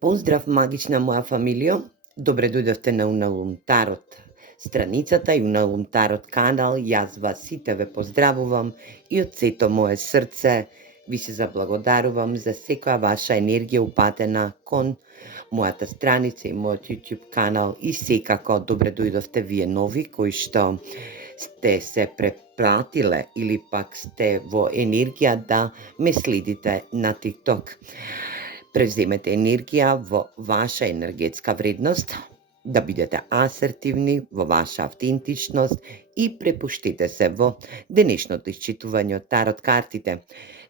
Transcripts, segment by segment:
Поздрав, магична моја фамилио! Добре дојдовте на Уналум Тарот страницата и Уналум Тарот канал. Јас вас сите ве поздравувам и од сето мое срце ви се заблагодарувам за секоја ваша енергија упатена кон мојата страница и мојот YouTube канал. И секако добре дојдовте вие нови кои што сте се препратиле или пак сте во енергија да ме следите на TikTok. Превземете енергија во ваша енергетска вредност, да бидете асертивни во ваша автентичност и препуштете се во денешното исчитување од тарот картите.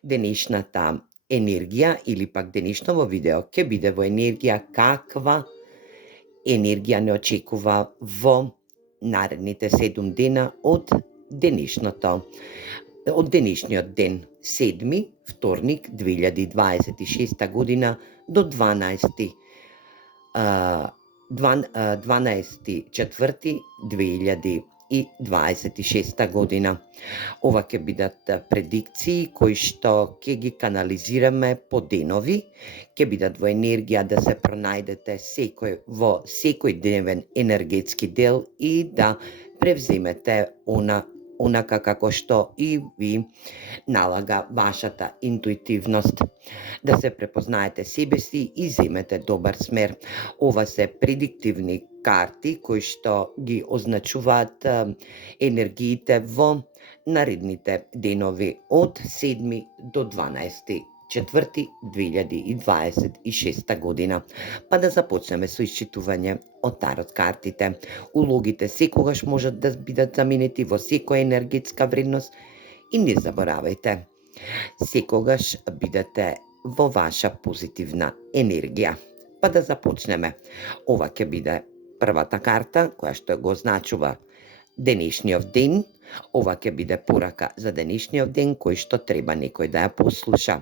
Денешната енергија или пак денешново видео ќе биде во енергија каква енергија не очекува во наредните 7 дена од денешниот ден, 7 вторник 2026 година до 12 четврти 2026 година. Ова ќе бидат предикции кои што ќе ги канализираме по денови, ќе бидат во енергија да се пронајдете во секој дневен енергетски дел и да превземете онака како што и ви налага вашата интуитивност. Да се препознаете себе си и земете добар смер. Ова се предиктивни карти кои што ги означуваат енергиите во наредните денови од 7 до 12 четврти 2026 година. Па да започнеме со исчитување од тарот картите. Улогите секогаш можат да бидат заменети во секоја енергетска вредност и не заборавајте, секогаш бидете во ваша позитивна енергија. Па да започнеме. Ова ќе биде првата карта која што го означува денешниот ден. Ова ќе биде порака за денешниот ден кој што треба некој да ја послуша.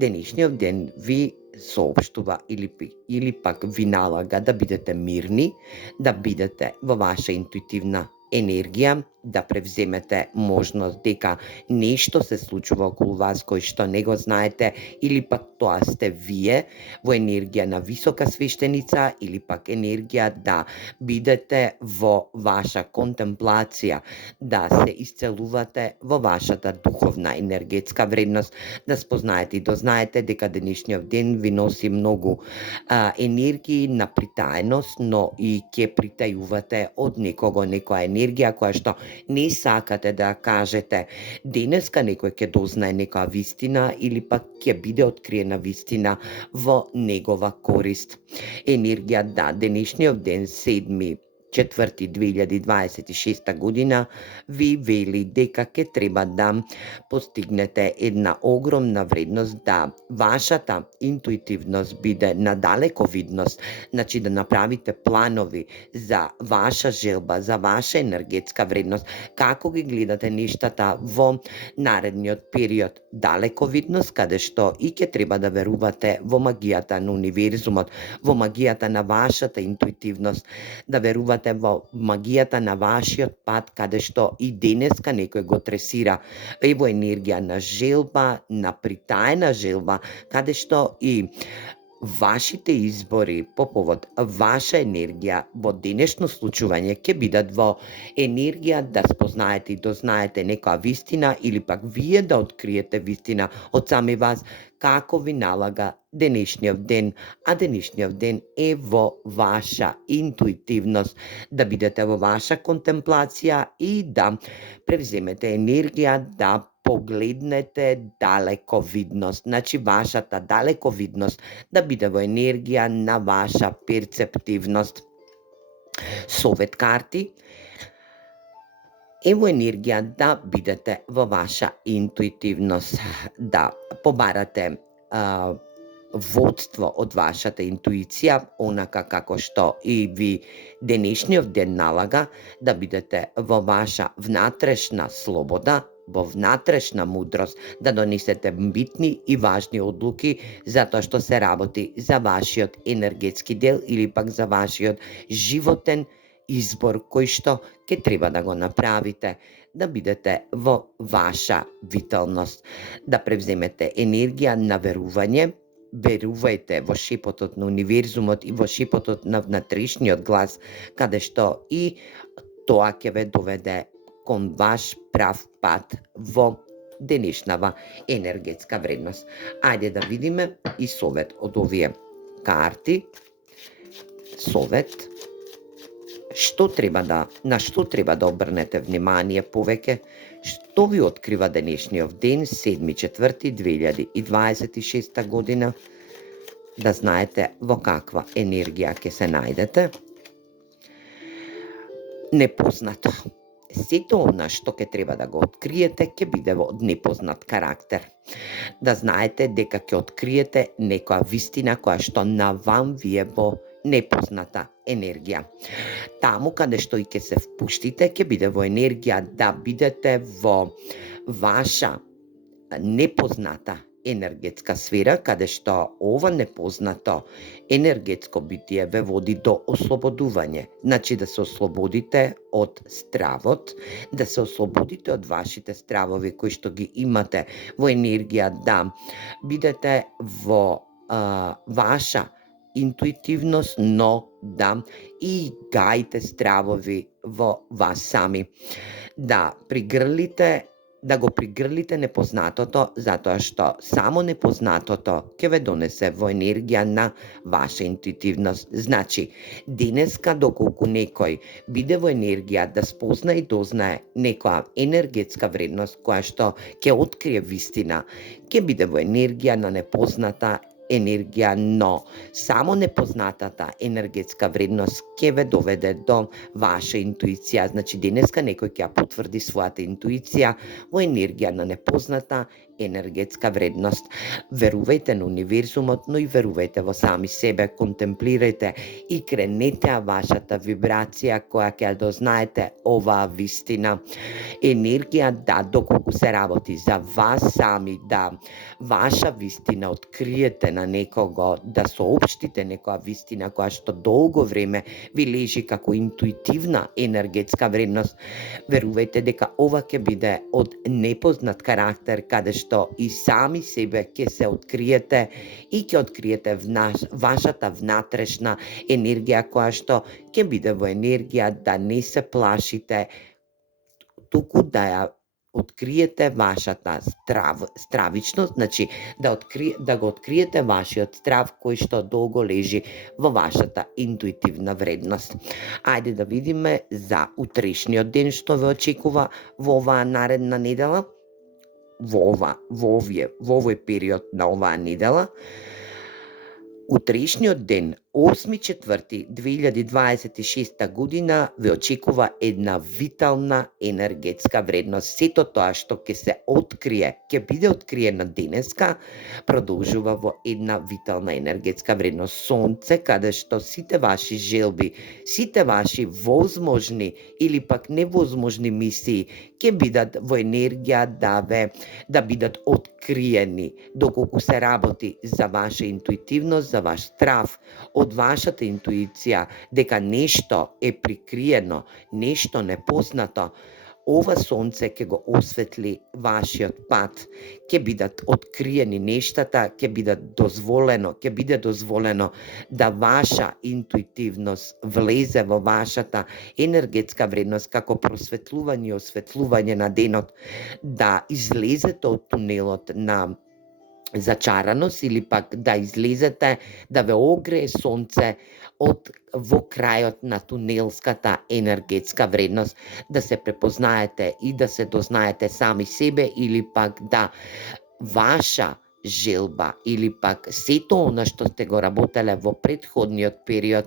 Денешниот ден ви соопштува или пак ви налага да бидете мирни, да бидете во ваша интуитивна енергија, да превземете можност дека нешто се случува околу вас кој што не го знаете или пак тоа сте вие во енергија на висока свештеница или пак енергија да бидете во ваша контемплација, да се исцелувате во вашата духовна енергетска вредност, да спознаете и дознаете дека денешниот ден ви носи многу енергии на притаеност, но и ќе притајувате од некого некоја енергија која што не сакате да кажете. Денеска некој ќе дознае некоја вистина или пак ќе биде откриена вистина во негова корист. Енергија да, денешниот ден 7 четврти 2026 година ви вели дека ќе треба да постигнете една огромна вредност, да вашата интуитивност биде на далековидност, значи да направите планови за ваша желба, за ваша енергетска вредност, како ги гледате нештата во наредниот период. Далековидност каде што и ќе треба да верувате во магијата на универзумот, во магијата на вашата интуитивност, да верувате во магијата на вашиот пат, каде што и денеска некој го тресира, и во енергија на желба, на притаена желба, каде што и вашите избори по повод ваша енергија во денешно случување ќе бидат во енергија да спознаете и дознаете некоја вистина или пак вие да откриете вистина од сами вас како ви налага денешниот ден, а денешниот ден е во ваша интуитивност, да бидете во ваша контемплација и да превземете енергија да погледнете далековидност, значи вашата далековидност да биде во енергија на ваша перцептивност. Совет карти е во енергија да бидете во ваша интуитивност, да побарате водство од вашата интуиција, онака како што и ви денешниот ден налага, да бидете во ваша внатрешна слобода, во внатрешна мудрост, да донесете битни и важни одлуки, затоа што се работи за вашиот енергетски дел или пак за вашиот животен избор кој што ќе треба да го направите, да бидете во ваша виталност, да превземете енергија на верување, верувајте во шепотот на универзумот и во шепотот на внатрешниот глас, каде што и тоа ќе ве доведе кон ваш прав пат во денешнава енергетска вредност. Ајде да видиме и совет од овие карти. Совет, на што треба да обрнете внимание повеќе, што ви открива денешниот ден, 7.4.2026 година, да знаете во каква енергија ќе се најдете. Непознато. Сето она што ќе треба да го откриете ќе биде од непознат карактер. Да знаете дека ќе откриете некоја вистина која што навам ви е во непозната енергија. Таму каде што и ќе се впуштите ќе биде во енергија да бидете во ваша непозната енергетска сфера, каде што ова непознато енергетско битие ве води до ослободување. Значи да се ослободите од стравот, да се ослободите од вашите стравови кои што ги имате во енергија, да бидете во ваша интуитивност, но да и гајте стравови во вас сами. Да го пригрлите непознатото, затоа што само непознатото ќе ве донесе во енергија на ваша интуитивност. Значи, денеска доколку некој биде во енергија да спозна и дознае некоја енергетска вредност која што ќе открие вистина, ќе биде во енергија на непозната енергија, но само непознатата енергетска вредност ќе ве доведе до ваша интуиција. Значи, денеска некој ќе ја потврди својата интуиција во енергија на непозната енергетска вредност. Верувајте на универзумот, но и верувајте во сами себе, контемплирајте и кренете вашата вибрација која ќе дознаете оваа вистина. Енергија, да, доколку се работи за вас сами, да ваша вистина откриете на некого, да соопштите некоја вистина која што долго време ви лежи како интуитивна енергетска вредност, верувајте дека ова ќе биде од непознат карактер, каде што и сами себе ќе се откриете и ќе откриете вашата внатрешна енергија која што ќе биде во енергија да не се плашите, туку да ја откриете вашата стравичност, значи да го откриете вашиот страв кој што долго лежи во вашата интуитивна вредност. Ајде да видиме за утрешниот ден што ве очекува во оваа наредна недела, во овој период на оваа недела. Утрешниот ден, 8.4.2026 година, ве очекува една витална енергетска вредност. Сето тоа што ќе се открие, ќе биде откриено денеска, продолжува во една витална енергетска вредност. Сонце, каде што сите ваши желби, сите ваши возможни или пак невозможни мисии ќе бидат во енергија да бидат откриени, доколку се работи за ваша интуитивност, за ваш страв, од вашата интуиција, дека нешто е прикриено, нешто непознато. Ова сонце ќе го осветли вашиот пат, ќе бидат откриени нештата, ќе биде дозволено да ваша интуитивност влезе во вашата енергетска вредност како просветлување и осветлување на денот, да излезете од тунелот на зачараност или пак да излезете, да ве огрее сонце во крајот на тунелската енергетска вредност, да се препознаете и да се дознаете сами себе или пак да ваша желба или пак сето она што сте го работеле во претходниот период,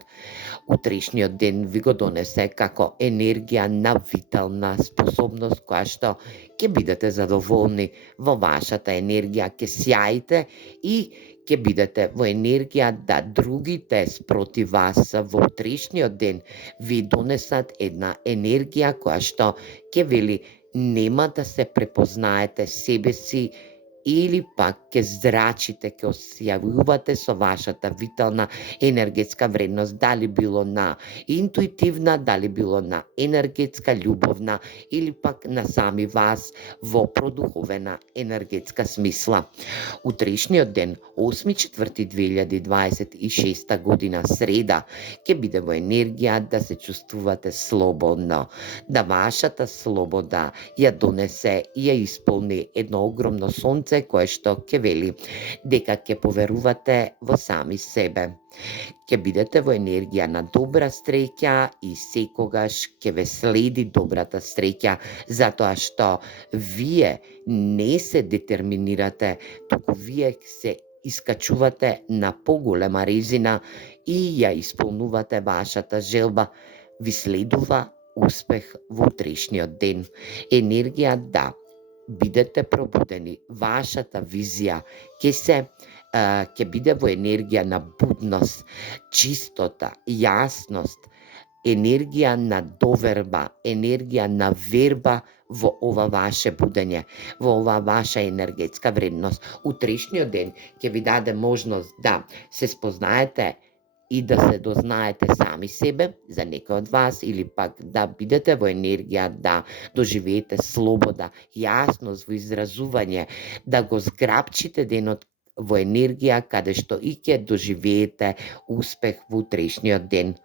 утрешниот ден ви го донесе како енергија на витална способност која што ќе бидете задоволни во вашата енергија, ќе сјаите и ќе бидете во енергија да другите спротив вас во утрешниот ден ви донесат една енергија која што ќе вели нема да се препознаете себе си или пак ќе зрачите, ќе осјавувате со вашата витална енергетска вредност, дали било на интуитивна, дали било на енергетска, љубовна или пак на сами вас во продуховена енергетска смисла. Утрешниот ден, 8.4.2026 година, среда, ќе биде во енергија да се чувствувате слободно, да вашата слобода ја донесе и ја исполни едно огромно сонце кое што ќе вели дека ќе поверувате во сами себе. Ќе бидете во енергија на добра среќа и секогаш ќе ве следи добрата среќа, затоа што вие не се детерминирате, туку вие се искачувате на поголема резина и ја исполнувате вашата желба. Ви следува успех во утрешниот ден. Енергија да бидете пробудени, вашата визија ќе биде во енергија на будност, чистота, јасност, енергија на доверба, енергија на верба во ова ваше будење, во ова ваша енергетска вредност. Утрешниот ден ќе ви даде можност да се спознаете и да се дознаете сами себе, за некој од вас, или пак да бидете во енергија да доживеете слобода, јасност во изразување, да го зграбчите денот во енергија каде што и ќе доживеете успех во утрешниот ден.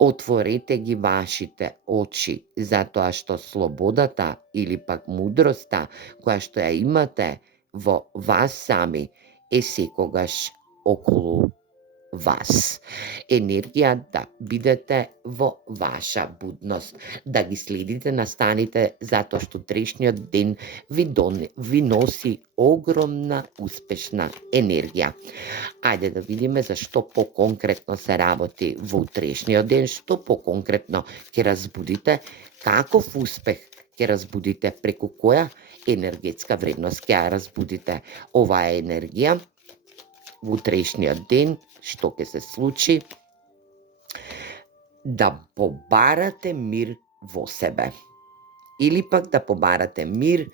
Отворете ги вашите очи, затоа што слободата или пак мудроста која што ја имате во вас сами е секогаш околу вас. Енергија да бидете во ваша будност, да ги следите настаните, затоа што утрешниот ден ви носи огромна успешна енергија. Ајде да видиме за што поконкретно се работи во утрешниот ден, што поконкретно ќе разбудите, каков успех ќе разбудите, преку која енергетска вредност ќе ја разбудите оваа енергија во утрешниот ден. Што ќе се случи? Да побарате мир во себе. Или пак да побарате мир,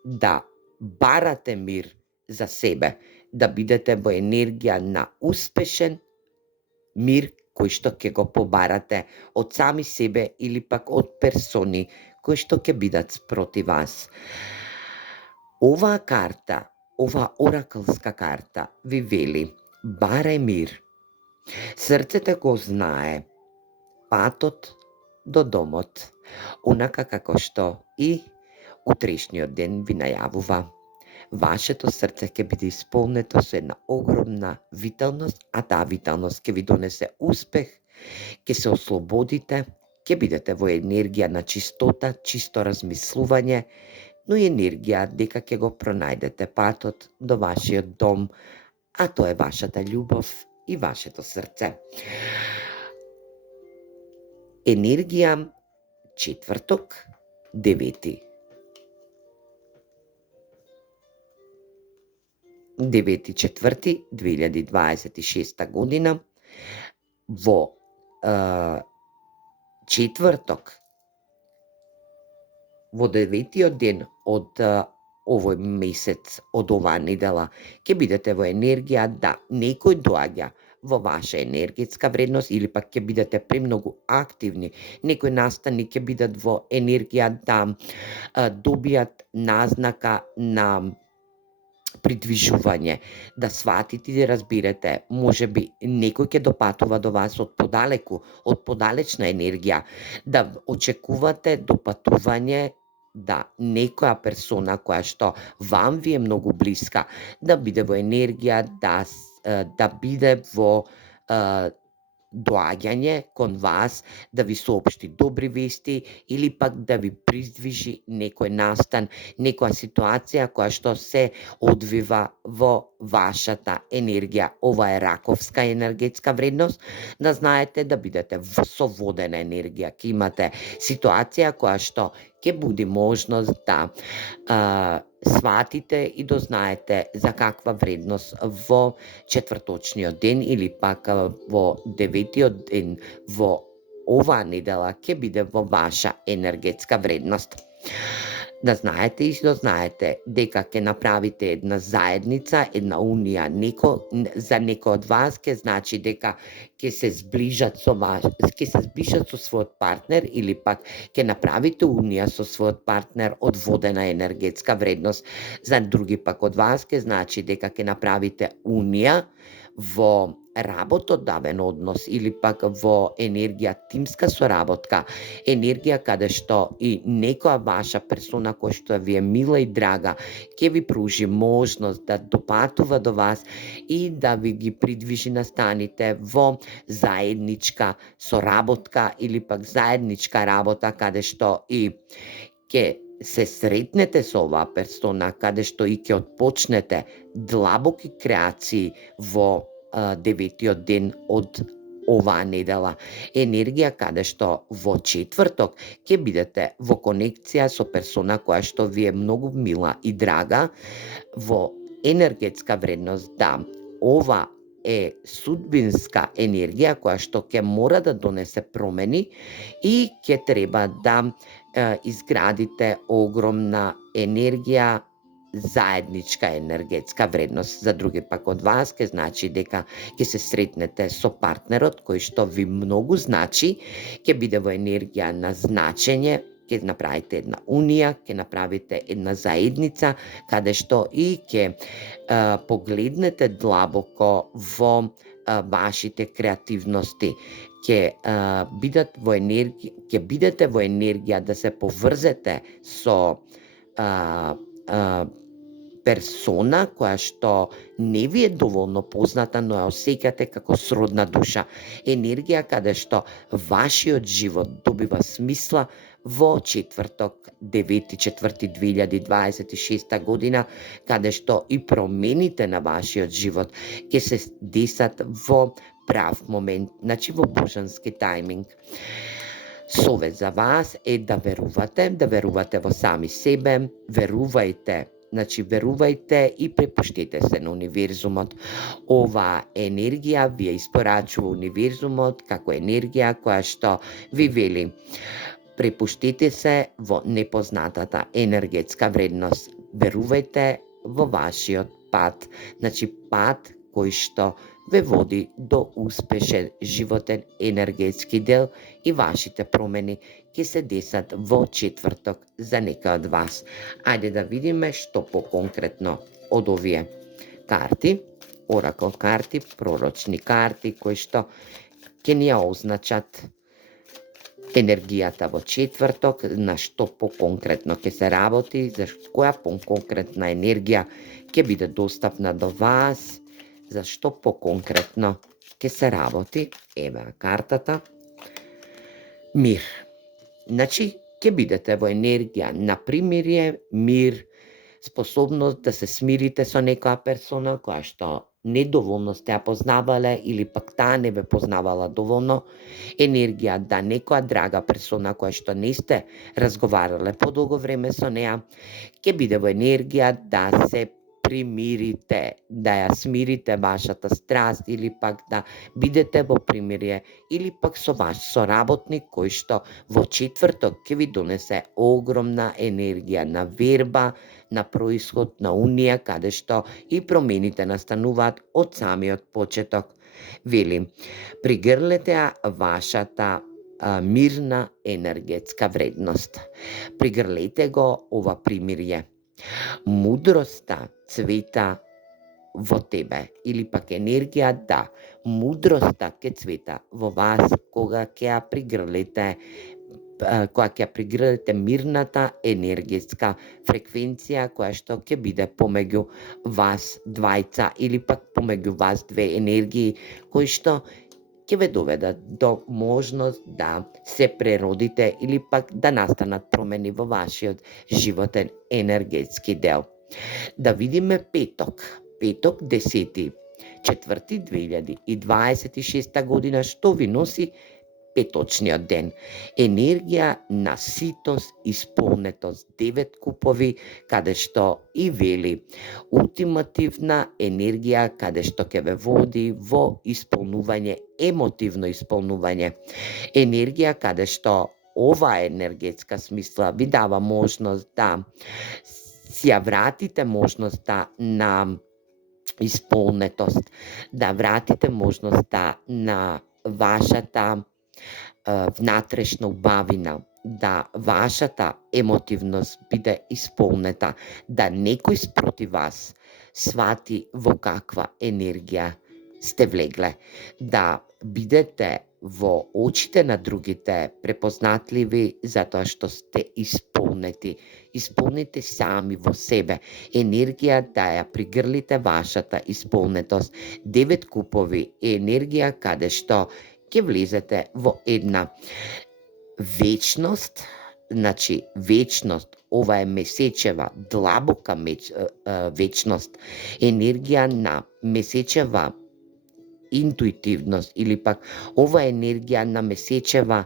да барате мир за себе, да бидете во енергија на успешен мир кој што ќе го побарате од сами себе или пак од персони кои што ќе бидат спроти вас. Оваа карта, оваа оракалска карта ви вели: барај мир. Срцето го знае патот до домот, онака како што и утрешниот ден ви најавува. Вашето срце ќе биде исполнето со една огромна виталност, а таа виталност ќе ви донесе успех, ќе се ослободите, ќе бидете во енергија на чистота, чисто размислување, но и енергија дека ќе го пронајдете патот до вашиот дом, а тоа е вашата љубов и вашето срце. Енергија четврток, 9.4.2026 година, во четврток, во 9-тиот ден од овој месец, од оваа недела, ќе бидете во енергија да некој доаѓа во ваша енергетска вредност или пак ќе бидете премногу активни. Некои настани ќе бидат во енергија да добијат назнака на придвижување, да сватите и да разберете, можеби некој ќе допатува до вас од подалеку, од подалечна енергија, да очекувате допатување, да некоја персона која што вам ви е многу блиска, да биде во енергија да биде во доаѓање кон вас, да ви соопшти добри вести или пак да ви приздвижи некој настан, некоја ситуација која што се одвива во вашата енергија. Ова е раковска енергетска вредност, да знаете да бидете со водена енергија, ќе имате ситуација која што ќе буди можност да сватите и дознаете за каква вредност во четврточниот ден или пак во 9-тиот ден во оваа недела ќе биде во ваша енергетска вредност. Да знаете и да знаете дека ќе направите една заедница, една унија, за некој од вас ќе значи дека ќе се зближат со својот партнер или пак ќе направите унија со својот партнер од водена енергетска вредност. За други пак од вас ќе значи дека ќе направите унија во работодавен однос или пак во енергија тимска соработка, енергија каде што и некоја ваша персона која што ви е мила и драга ќе ви пружи можност да допатува до вас и да ви ги придвижи настаните во заедничка соработка или пак заедничка работа каде што и ќе се сретнете со оваа персона, каде што и ќе отпочнете длабоки креации во деветиот ден од оваа недела. Енергија каде што во четврток ќе бидете во конекција со персона која што ви е многу мила и драга во енергетска вредност. Да, ова е судбинска енергија која што ќе мора да донесе промени и ќе треба да изградите огромна енергија, заедничка енергетска вредност. За други пак од вас ќе значи дека ќе се сретнете со партнерот кој што ви многу значи, ќе биде во енергија на значење, ќе направите една унија, ќе направите една заедница, каде што и ќе погледнете длабоко во вашите креативности, ќе бидете во енергија да се поврзете со персона која што не ви е доволно позната, но ја осеќате како сродна душа. Енергија каде што вашиот живот добива смисла во четврток, 9.4.2026 година, каде што и промените на вашиот живот ќе се десат во прав момент, значи во божански тајминг. Совет за вас е да верувате во сами себе, верувајте и препуштете се на универзумот. Ова енергија ви ја испорачува универзумот како енергија која што ви вели: препуштете се во непознатата енергетска вредност. Верувајте во вашиот пат, значи пат кој што ве води до успешен животен енергетски дел и вашите промени ќе се десат во четврток за некој од вас. Ајде да видиме што поконкретно од овие карти, оракул карти, пророчни карти, кои што ќе ни ја означат енергијата во четврток, на што поконкретно ќе се работи, за која поконкретна енергија ќе биде достапна до вас, за што поконкретно ќе се работи. Еве картата. Мир. Значи, ќе бидете во енергија на примирие, мир, способност да се смирите со некоја персона која што недоволно сте ја познавале или пак таа не ве познавала доволно, енергија да некоја драга персона која што не сте разговарале подолго време со неа, ќе биде во енергија да се примирите, да ја смирите вашата страст или пак да бидете во примирие или пак со ваш соработник кој што во четврток ќе ви донесе огромна енергија на верба, на происход, на унија, каде што и промените настануваат од самиот почеток. Вели, пригрлете ја вашата мирна енергетска вредност. Пригрлете го ова примирие. Мудроста цвета во тебе или пак енергија, да, мудроста ќе цвета во вас кога ќе ја пригрлете мирната енергетска фреквенција која што ќе биде помеѓу вас двајца или пак помеѓу вас две енергии кои што ќе ве доведат до можност да се преродите или пак да настанат промени во вашиот животен енергетски дел. Да видиме петок, 10.4.2026 година, што ви носи петочниот ден. Енергија на ситост, исполнетост, 9 купови, каде што и вели ултимативна енергија, каде што ќе ве води во исполнување, емотивно исполнување. Енергија каде што оваа енергетска смисла ви дава можност да си ја вратите можноста на исполнетост, да вратите можноста на вашата внатрешна убавина, да вашата емотивност биде исполнета, да некој спроти вас свати во каква енергија сте влегле, да бидете во очите на другите препознатливи затоа што сте исполнети сами во себе, енергија да ја пригрлите вашата исполнетост. 9 купови е енергија каде што ќе влезете во една вечност, значи вечност, ова е месечева, длабока вечност, енергија на месечева интуитивност или пак ова е енергија на месечева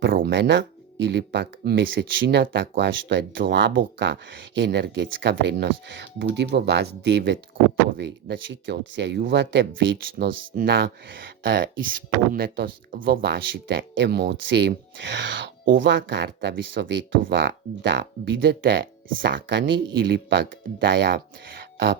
промена или пак месечината која што е длабока енергетска вредност. Буди во вас 9 купови, значи ќе отсејувате вечност на исполнетост во вашите емоции. Оваа карта ви советува да бидете сакани или пак да ја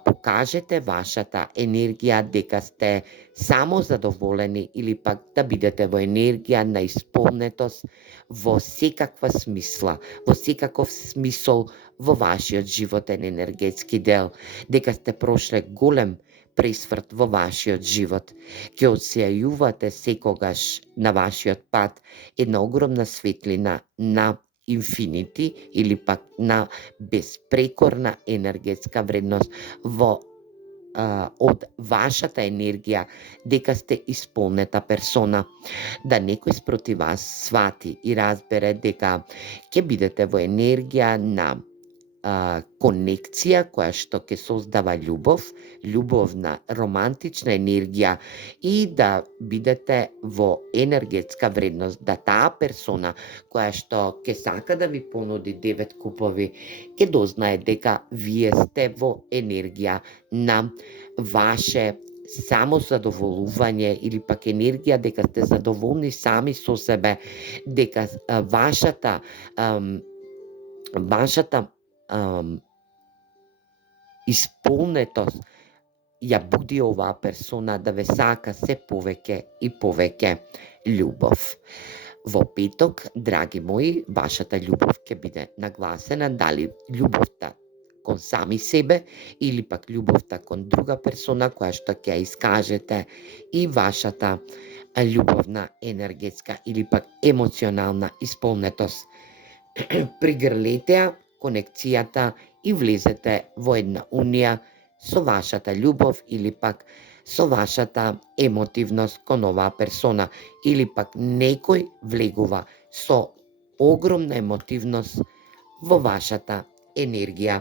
покажете вашата енергија дека сте само задоволени или пак да бидете во енергија на исполнетост во секаква смисла, во секаков смисол во вашиот животен енергетски дел, дека сте прошле голем пресврт во вашиот живот. Ќе отсејувате секогаш на вашиот пат една огромна светлина на инфинити или пак на безпрекорна енергетска вредност од вашата енергија дека сте исполнета персона. Да некој спроти вас свати и разбере дека ќе бидете во енергија на конекција која што ќе создава љубовна, романтична енергија и да бидете во енергетска вредност, да таа персона која што ќе сака да ви понуди 9 купови, ќе дознае дека вие сте во енергија на ваше самозадоволување или пак енергија дека сте задоволни сами со себе, дека вашата исполнетост ја буди оваа персона да ве сака се повеќе и повеќе љубов. Во петок, драги мои, вашата љубов ќе биде нагласена, дали љубовта кон сами себе или пак љубовта кон друга персона која што ќе ја искажете и вашата љубовна, енергетска или пак емоционална исполнетост. Пригрлете ја конекцијата и влезете во една унија со вашата љубов или пак со вашата емотивност кон оваа персона или пак некој влегува со огромна емотивност во вашата енергија.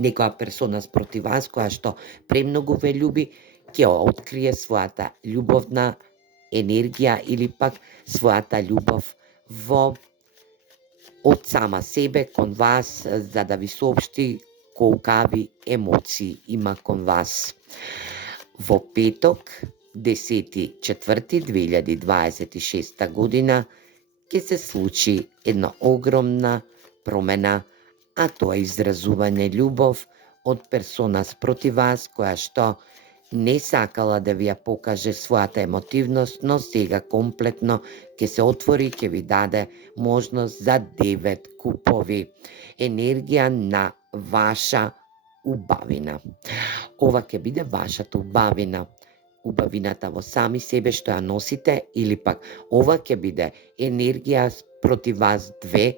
Некоја персона спроти вас која што премногу ве љуби ќе открие својата љубовна енергија или пак својата љубов од сама себе кон вас, за да ви соопшти колкави емоции има кон вас. Во петок, 10.4.2026 година, ќе се случи една огромна промена, а тоа е изразување љубов од персона спроти вас која што не сакала да ви ја покаже својата емотивност, но сега комплетно ќе се отвори, ќе ви даде можност за 9 купови. Енергија на ваша убавина. Ова ќе биде вашата убавина. Убавината во сами себе што ја носите или пак ова ќе биде енергија спроти вас 2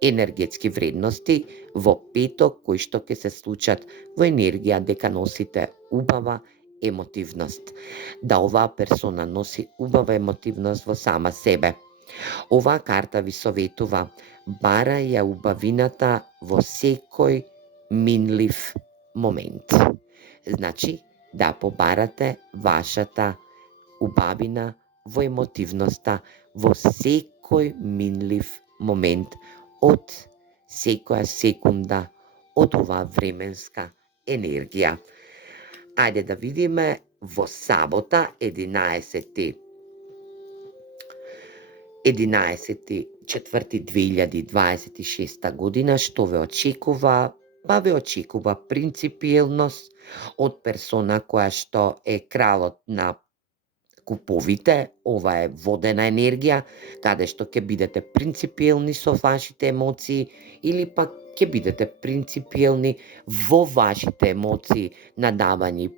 енергетски вредности во петок кои што ќе се случат во енергија дека носите убава емотивност. Да оваа персона носи убава емотивност во сама себе. Оваа карта ви советува бара ја убавината во секој минлив момент. Значи, да побарате вашата убавина во емотивноста во секој минлив момент од секоја секунда од оваа временска енергија. Ајде да видиме во сабота 11 11.4.2026 година, што ве очекува? Па ве очекува принципиелност од персона која што е кралот на куповите. Ова е водена енергија, каде што ќе бидете принципиелни со вашите емоции или пак ќе бидете принципиелни во вашите емоции на давање и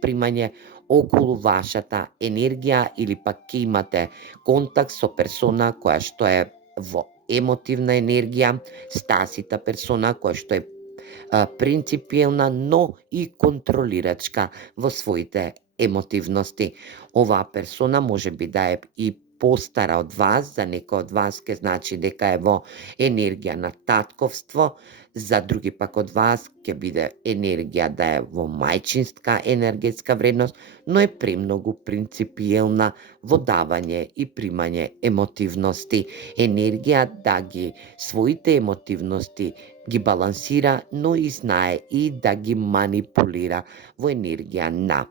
примање околу вашата енергија, или пак ќе имате контакт со персона која што е во емотивна енергија, стасита персона која што е принципиелна, но и контролирачка во своите емотивности. Оваа персона може би да е и постара од вас, за некој од вас ке значи дека е во енергија на татковство, за други пак од вас ќе биде енергија да е во мајчинска енергетска вредност, но е премногу принципиелна во давање и примање емотивности. Енергија да ги своите емотивности ги балансира, но и знае и да ги манипулира во енергија на.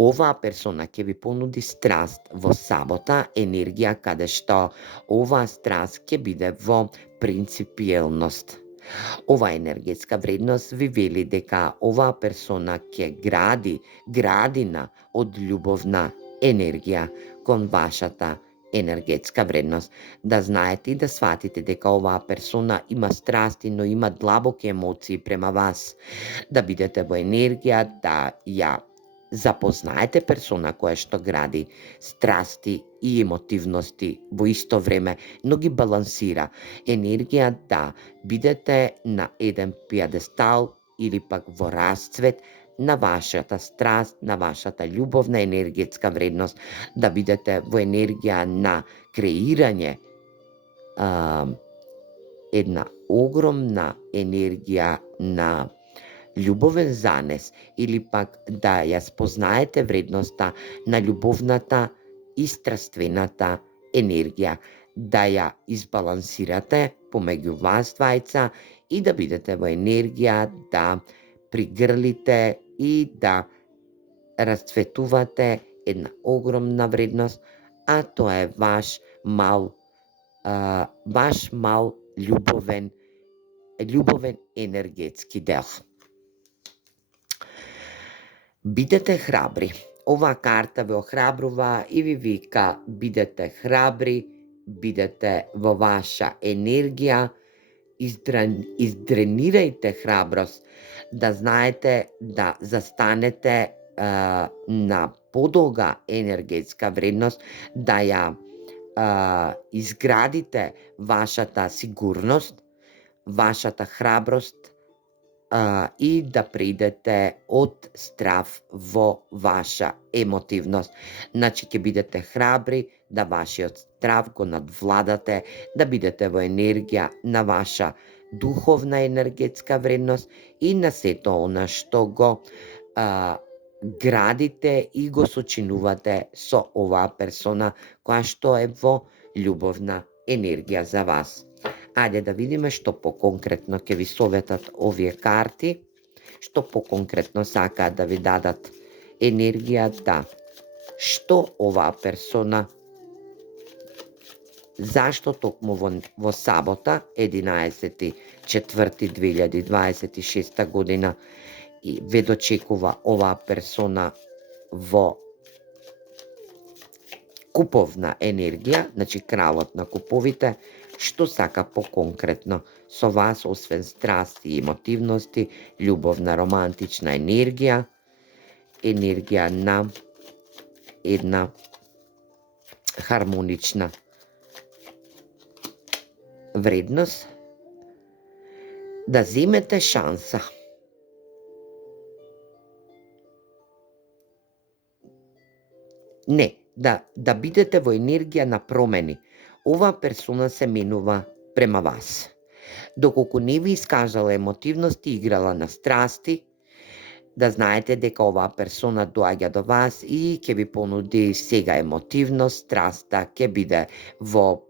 Оваа персона ќе ви понуди страст во сабота, енергија каде што оваа страст ќе биде во принципиелност. Ова енергетска вредност ви вели дека оваа персона ќе гради градина од љубовна енергија кон вашата енергетска вредност. Да знаете и да сватите дека оваа персона има страсти, но има длабоки емоции према вас. Да бидете во енергија, да ја запознаете персона која што гради страсти и емотивности во исто време, но ги балансира. Енергија да бидете на еден пиедестал или пак во расцвет на вашата страст, на вашата љубовна енергетска вредност, да бидете во енергија на креирање една огромна енергија на љубовен занес, или пак да ја спознаете вредноста на љубовната и страствената енергија, да ја избалансирате помеѓу вас двајца и да бидете во енергија да пригрлите и да расцветувате една огромна вредност, а тоа е ваш мал љубовен енергетски дел. Бидете храбри. Оваа карта ве охрабрува и ви вика: бидете храбри, бидете во ваша енергија, издренирајте храброст, да знаете да застанете на подолга енергетска вредност, да ја изградите вашата сигурност, вашата храброст и да преидете од страв во ваша емотивност. Значи ќе бидете храбри да вашиот страв го надвладате, да бидете во енергија на ваша духовна енергетска вредност и на сето она што го градите и го сочинувате со оваа персона која што е во љубовна енергија за вас. Ајде да видиме што поконкретно ќе ви советат овие карти, што поконкретно сакаат да ви дадат енергија, да, што оваа персона, зашто токму во сабота, 11.4.2026 година, и ве дочекува оваа персона во куповна енергија, значи кралот на куповите, што сака поконкретно со вас, освен страсти и емотивности, љубовна романтична енергија, енергија на една хармонична вредност, да земете шанса. Не, да бидете во енергија на промени. Оваа персона се менува према вас. Доколку не ви искажала емотивности, играла на страсти, да знаете дека оваа персона доаѓа до вас и ќе ви понуди сега емотивност, страста ќе биде во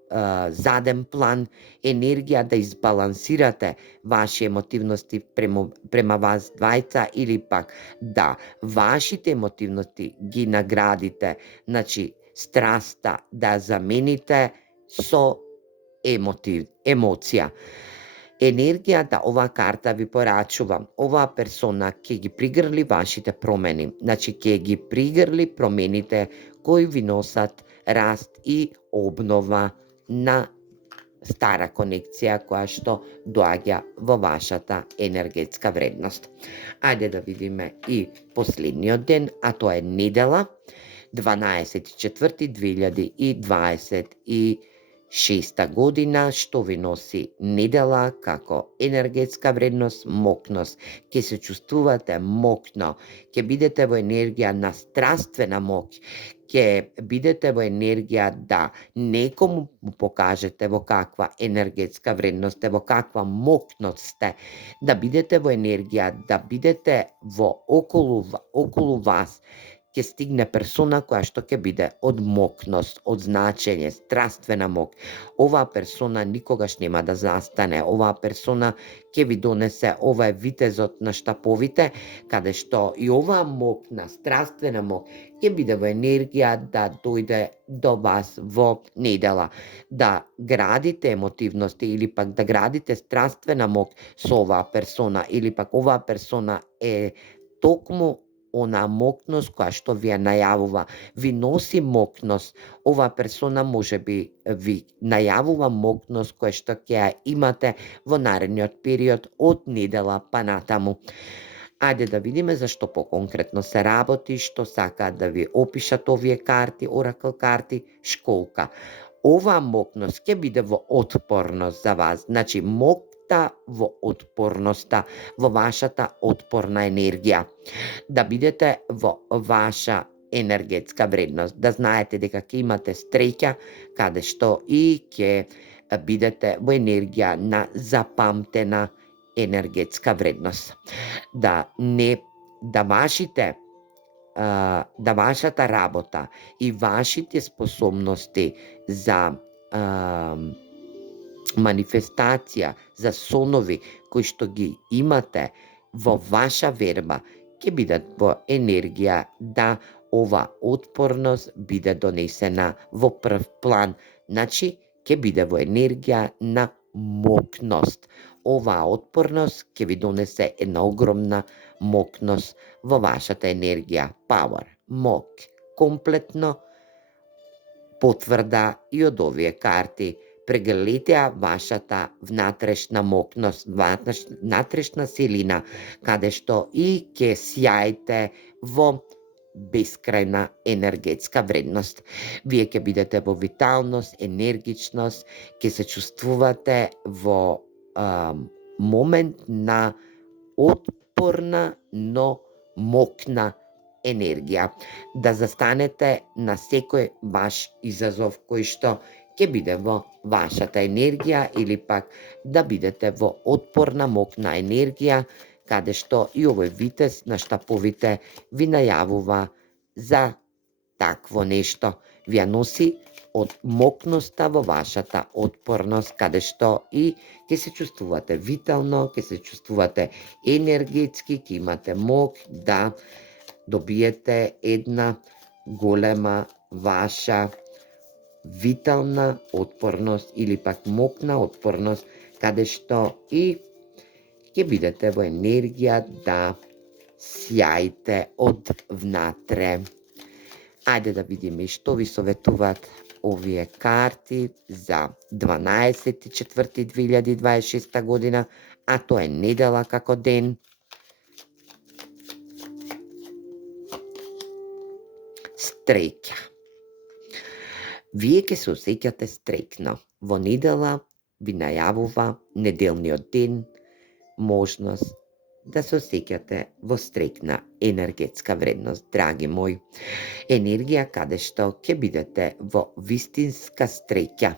заден план, енергија да избалансирате ваши емотивности према вас двајца, или пак да вашите емотивности ги наградите, значи страста да замените со емоција. Енергијата, оваа карта ви порачува, оваа персона ќе ги пригрли вашите промени, значи ќе ги пригрли промените кои ви носат раст и обнова на стара конекција која што доаѓа во вашата енергетска вредност. Ајде да видиме и последниот ден, а тоа е недела, 12.4.2026 година, што ви носи недела како енергетска вредност, мокност. Ќе се чувствувате мокно, ќе бидете во енергија на страствена мок, ќе бидете во енергија да некому му покажете во каква енергетска вредност сте, во каква мокност сте, да бидете во енергија, да бидете во околу вас, ќе стигне персона која што ќе биде од мокност, од значење, страствена мок. Оваа персона никогаш нема да застане, оваа персона ќе ви донесе, ова е витезот на штаповите, каде што и оваа мокна, страствена мок, ќе биде во енергија да дојде до вас во недела, да градите емотивности или пак да градите страствена мок со оваа персона, или пак оваа персона е токму она мокност која што ви ја најавува, ви носи мокност. Оваа персона можеби ви најавува мокност која што ќе ја имате во наредниот период од недела па натаму. Ајде да видиме зашто поконкретно се работи, што сакаат да ви опишат овие карти, оракл карти, школка. Оваа мокност ќе биде во отпорност за вас, значи во отпорноста, во вашата отпорна енергија. Да бидете во ваша енергетска вредност, да знаете дека ќе имате стреќа, каде што и ќе бидете во енергија на запамтена енергетска вредност. Да вашата работа и вашите способности за манифестација, за сонови кои што ги имате во ваша верба, ќе бидат во енергија да ова отпорност биде донесена во прв план. Значи, ќе биде во енергија на мокност. Оваа отпорност ќе ви донесе една огромна мокност во вашата енергија. Power, мок, комплетно потврда и од овие карти. Прегрлете ја вашата внатрешна мокност, внатрешна силина, каде што и ќе сјаете во бескрајна енергетска вредност. Вие ќе бидете во виталност, енергичност, ќе се чувствувате во момент на отпорна, но мокна енергија. Да застанете на секој ваш изазов кој што ќе биде во вашата енергија, или пак да бидете во отпорна мокна енергија, каде што и овој витез на штаповите ви најавува за такво нешто. Ви ја носи од мокноста во вашата отпорност, каде што и ќе се чувствувате витално, ќе се чувствувате енергетски, ќе имате мок да добиете една голема ваша витална отпорност или пак мокна отпорност, каде што и ќе бидете во енергија да сјаите од внатре. Ајде да видиме што ви советуваат овие карти за 12.4.2026 година, а тоа е недела како ден. Стреќа. Вие ќе се осеќате стрекно. Во недела ви најавува неделниот ден можност да се осеќате во стрекна енергетска вредност, драги мои. Енергија каде што ќе бидете во вистинска стреќа.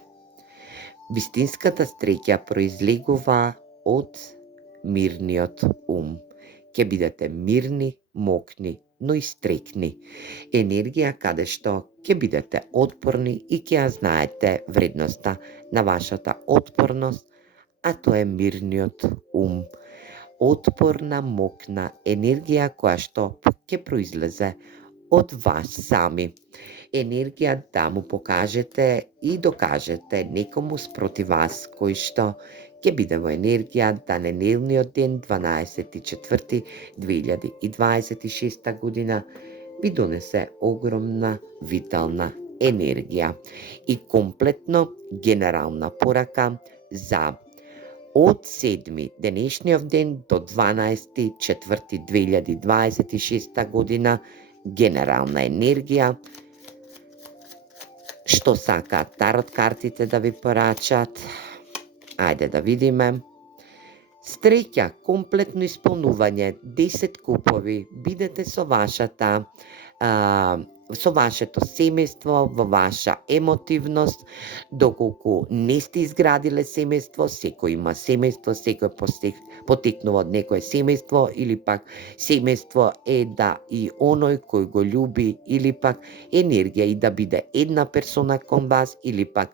Вистинската стреќа произлегува од мирниот ум. Ќе бидете мирни, мокни, но и стрекни. Енергија каде што ќе бидете отпорни и ќе ја знаете вредноста на вашата отпорност, а тоа е мирниот ум. Отпорна, мокна енергија која што ќе произлезе од вас сами. енергија да му покажете и докажете некому спроти вас, кој што ќе биде во енергија да неделниот ден 12.4.2026 година ви донесе огромна витална енергија и комплетно генерална порака за од 7 денешниот ден до 12.4.2026 година генерална енергија. Што сакаат тарот картите да ви порачат? Ајде да видиме. Среќа, комплетно исполнување, 10 купови, бидете со вашето семејство, во ваша емотивност, доколку не сте изградиле семејство, секој има семејство, секој потекнува од некое семејство, или пак семејство е да и оној кој го љуби, или пак енергија и да биде една персона кон вас, или пак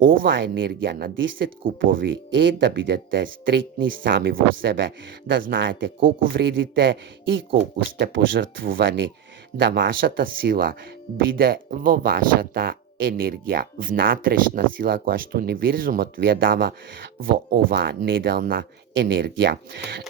оваа енергија на 10 купови е да бидете стрекни сами во себе, да знаете колку вредите и колку сте пожртвувани, да вашата сила биде во вашата енергија, внатрешна сила која што универзумот ви ја дава во оваа неделна енергија.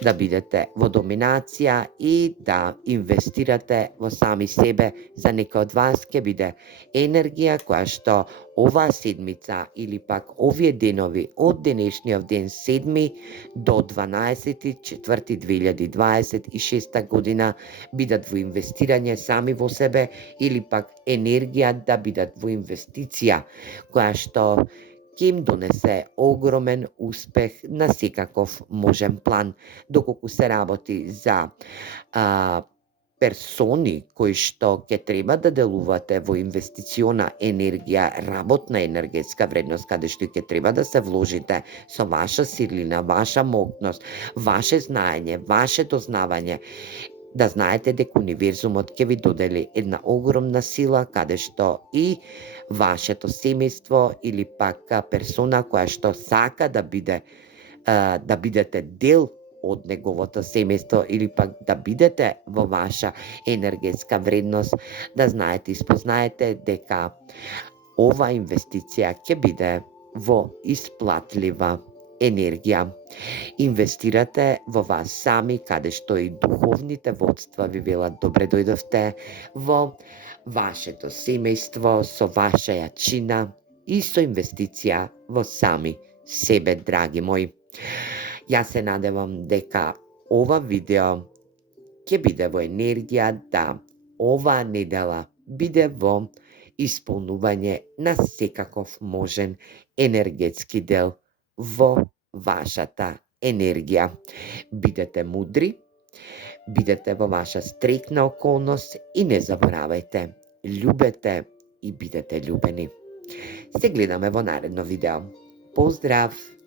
Да бидете во доминација и да инвестирате во сами себе. За некој од вас ќе биде енергија која што оваа седмица или пак овие денови од денешниот ден 7 до 12.4.2026 година бидат во инвестирање сами во себе, или пак енергија да бидат во инвестиција која што ќе им донесе огромен успех на секаков можен план, доколку се работи за персони кои што ќе треба да делувате во инвестициона енергија, работна енергетска вредност, каде што ќе треба да се вложите со ваша силина, ваша моќност, ваше знаење, ваше дознавање, да знаете дека универзумот ќе ви додели една огромна сила, каде што и вашето семејство или пак персона која што сака да бидете дел од неговото семејство, или пак да бидете во ваша енергетска вредност, да знаете и спознаете дека ова инвестиција ќе биде во исплатлива енергија. Инвестирате во вас сами, каде што и духовните водства ви велат добре дојдовте во вашето семејство со ваша јачина и со инвестиција во сами себе, драги мои. Јас се надевам дека ова видео ќе биде во енергија да оваа недела биде во исполнување на секаков можен енергетски дел во вашата енергија. Бидете мудри, бидете во ваша стрекна околност и не заборавајте, љубете и бидете љубени. Се гледаме во наредно видео. Поздрав!